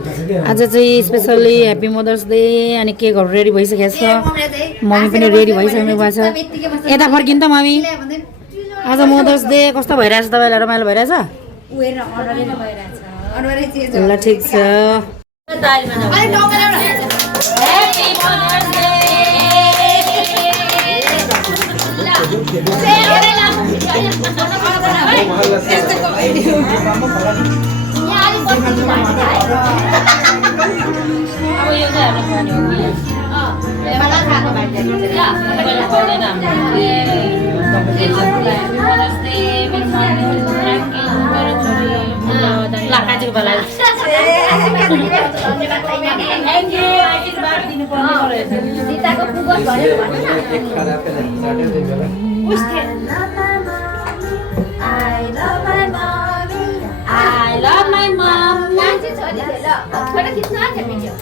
आज चाहिँ specially happy mothers day अनि केकहरू रेडी भइसकेको छ मम्मी पनि रेडी भइसक्नु भएको छ यता फर्किन त मम्मी आज मदर्स डे कस्तो भइरहेछ तपाईँलाई रमाइलो भइरहेछ ल ठिक छ I love my mom. Photo खिच्न आछ भिडियो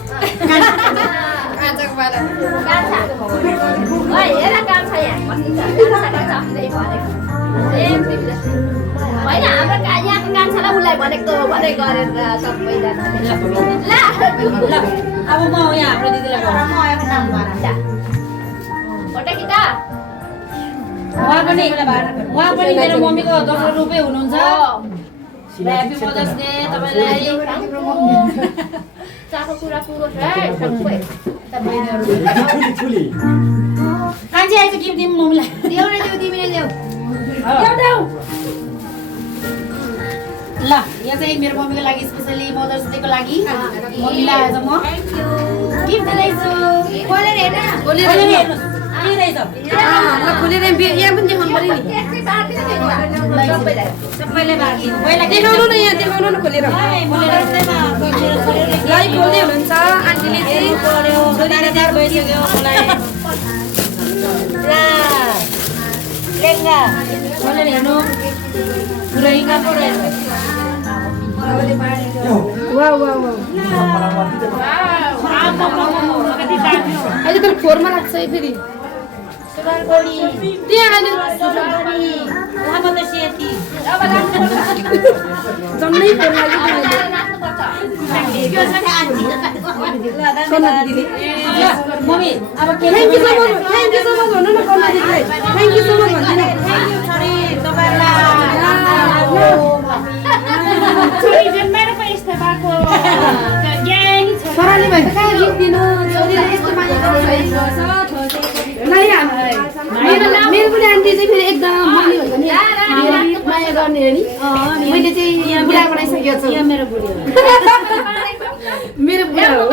कान्छाको बाला ओइ हेर कान्छा यहाँ बसिन्छ कान्छा आफैले भनेको सेम तिमीले हैन हाम्रो यहाँको कान्छालाई उलाई भनेको भने गरेर सबैजनाले ल अब म यहाँ हाम्रो दिदीलाई भन्छु म आएको नाम भन फोटो खिचा उहाँ पनि मेरो मम्मीको दोस्रो रूपै हुनुहुन्छ ह्यापी मदर्स डे तपाईलाई चाको कुरा पुरो छ सबै कान्छी आइज गिफ्ट दिम मम्मीलाई देऊ न देऊ तिमीले देऊ देऊ ल यो चाहिँ मेरो मम्मीको लागि स्पेशली मदर्स डे को लागि मम्मीलाई आज म गिफ्ट दिदैछु खोलेर हेर्न खोलेर हेर्नु के रहेछ म खोलेर यहाँ पनि देखाउनु पर्यो नि सबैले बाँड्दिनु पहिला देखाउनु न यहाँ देखाउनु न खोलेर लाई खोल्दै हुनुहुन्छ आन्टीले चाहिँ छोरीले चाहिँ भइसक्यो मलाई लेङ्गा खोलेर हेर्नु पुरै कापो रहेछ वाउ वाउ वाउ अहिले त फोरमा लाग्छ फेरि जम्मै फोन मम्मी अब थ्याङ्क यू सो मच भन्नु न कन्ना दिदीलाई थ्याङ्क यू सो मच भन्दिन छोराले भन्छ कहाँ गिफ्ट दिनु छोरीले यस्तो माया मेरो पनि आन्टी चाहिँ फेरि एकदम मम्मी हुन्छ नि माया गर्ने हो नि मैले चाहिँ बुढा बनाइसकेको छु मेरो बुढी हो